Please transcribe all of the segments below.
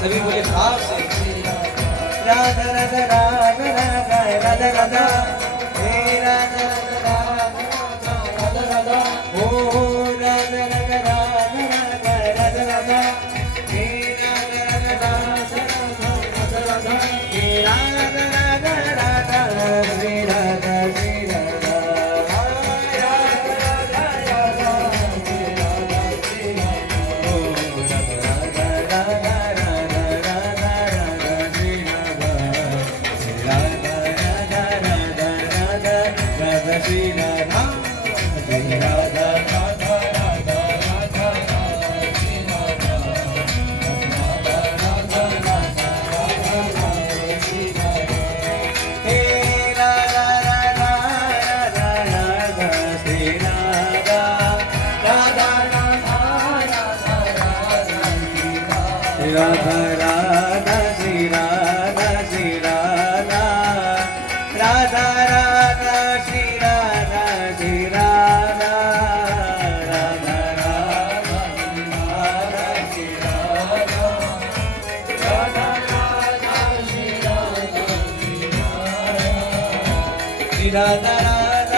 सभी बोले भाव से राधा राधा राधा राधा राधा राधा हे राधा राधा राधा राधा ओ राधा राधा राधा राधा राधा हे राधा राधा राधा राधा हे राधा राधा राधा श्री राधा श्री राधा राधा राधा श्री राधा श्री राधा राधा राधा श्री राधा श्री राधा राधा राधा श्री राधा राधा राधा श्री राधा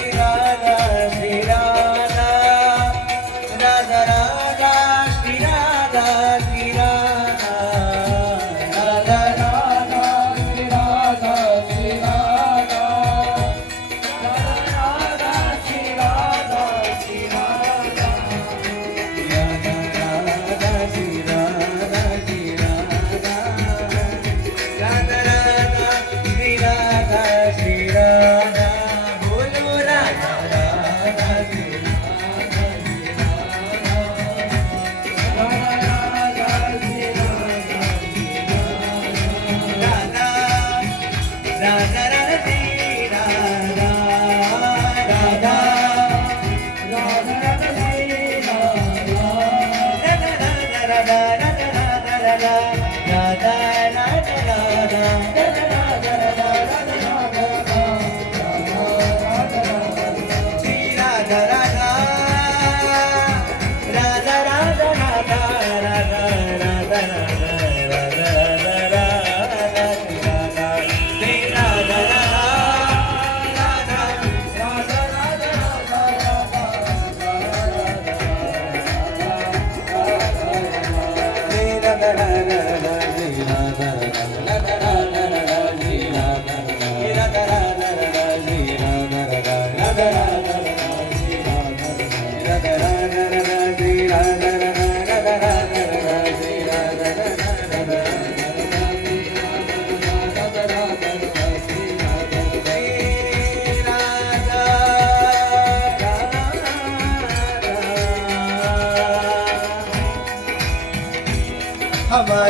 श्री राधा राधा श्री राधा श्री राधा राधा राधा श्री राधा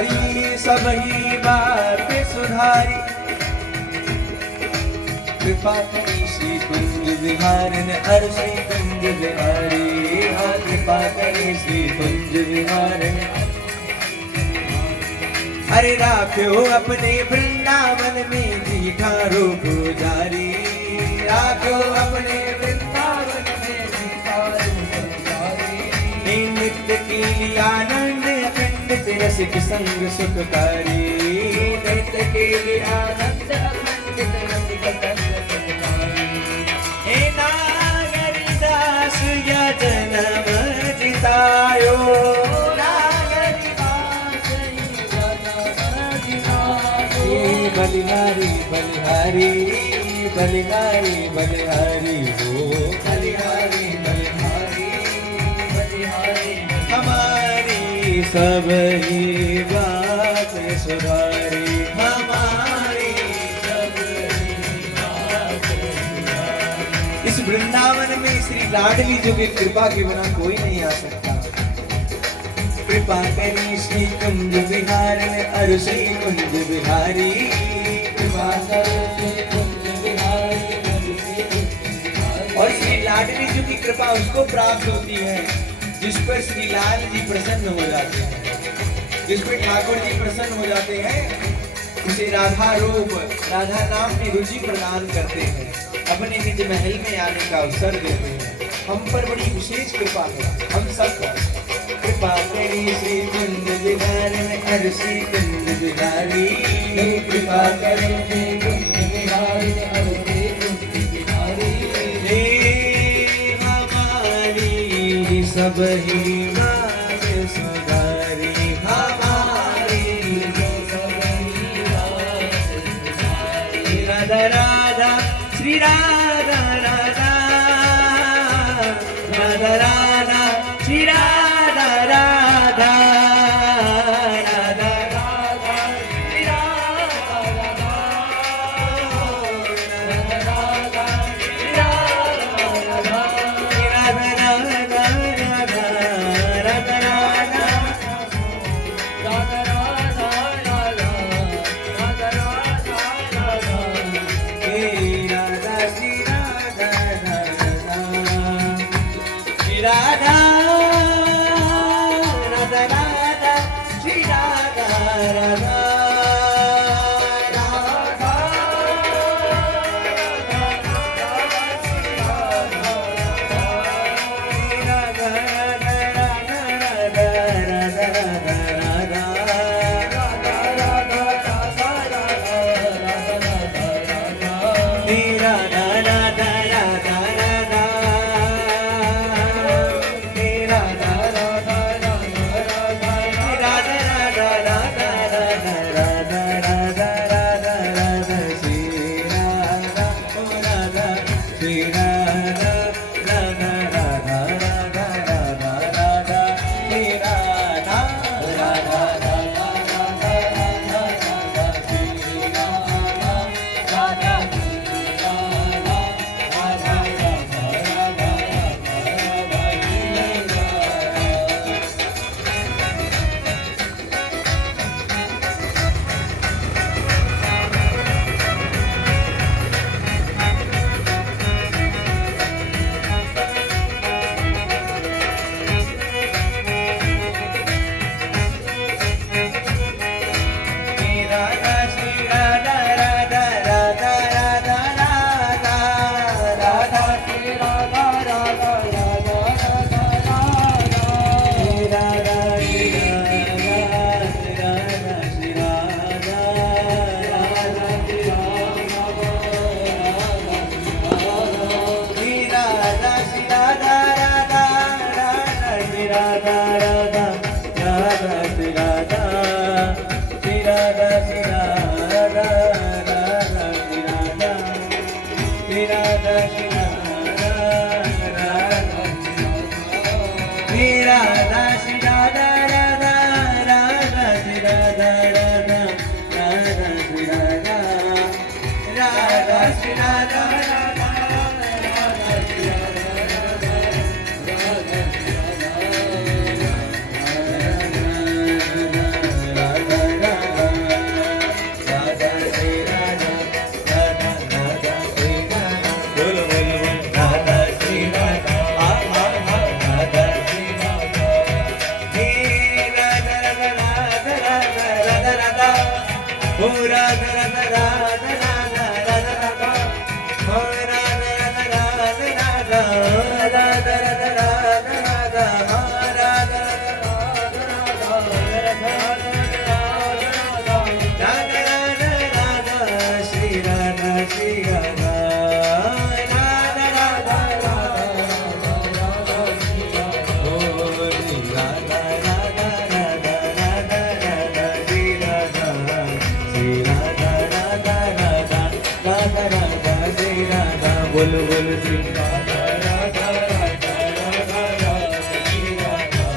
सुधारी सब ही बात सुधारी। कृपा करी श्री कुंज विहारन हर श्री कुंज विहारी। हाँ कृपा करी श्री कुंज विहारन। अरे राखो अपने वृंदावन में जीठा रूप जारी। राखो अपने वृंदावन में जीठा रूप जारी। नित्य की आनंद अखंड रसिक संग सुखकारी। नित्य के आनंद अखंड रसिक संग सुखकारी। हे नागरिदास या जन्म जितायो। बलिहारी बलिहारी बलिहारी बलिहारी हो। बलिहारी बलिहारी बलिहारी हमारी सब ही बात सुधारी। हमारी सब ही बात सुधारी। इस वृंदावन में श्री लाडली जो की कृपा के बिना कोई नहीं आ सकता। कृपा करी श्री कुंज विहारन हर श्री कुंज विहारी। कृपा करी श्री कुंज विहारी हर श्री कुंज विहारी। और श्री लाडली जी की कृपा उसको प्राप्त होती है जिस पर श्री लाल जी प्रसन्न हो जाते हैं। जिस पर ठाकुर जी प्रसन्न हो जाते हैं उसे राधा रूप राधा नाम की रुचि प्रदान करते हैं। अपने निज महल में आने का अवसर देते हैं। हम पर बड़ी विशेष कृपा है हम सब पर। कृपा करी श्री कुंज विहारन हर श्री कुंज विहारी। कृपा करी श्री कुंज विहारन हर श्री कुंज विहारी। हे हमारी सब ही बात सुधारी। हमारी सब ही बात सुधारी। राधा राधा श्री राधा राधा राधा राधा श्री राधा राधा राधा राधा श्री राधा राधा राधा राधा श्री राधा राधा राधा राधा राधा राधा हे राधा श्री राधा राधा श्री राधा राधा राधा राधा राधा राधा राधा राधा हो राधा राधा राधा राधा राधा राधा राधा राधा हो राधा राधा राधा राधा श्री राधा श्री राधा राधा राधा राधा हो श्री राधा राधा राधा राधा राधा श्री राधा राधा राधा राधा राधा राधा श्री राधा बोल बोल श्री राधा राधा राधा राधा राधा श्री राधा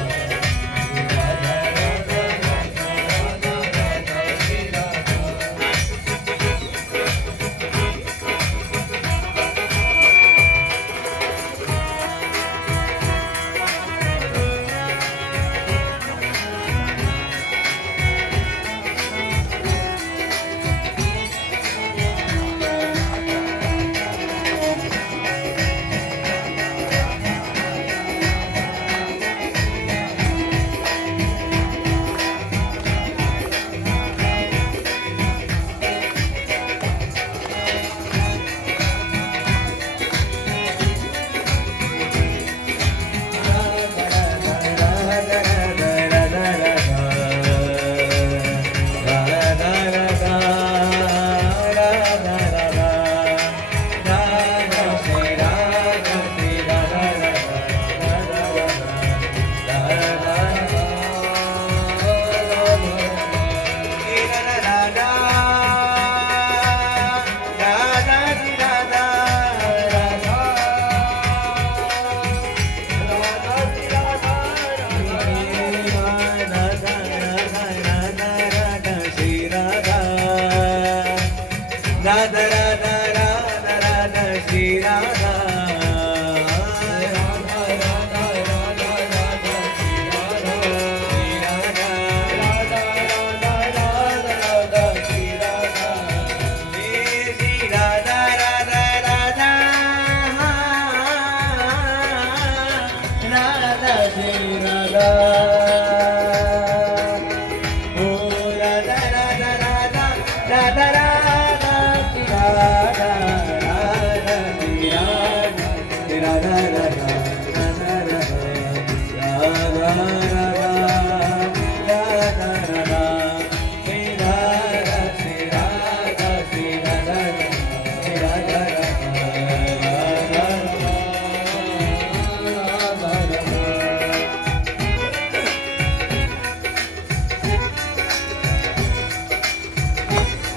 राधा राधा राधा राधा श्री राधा राधा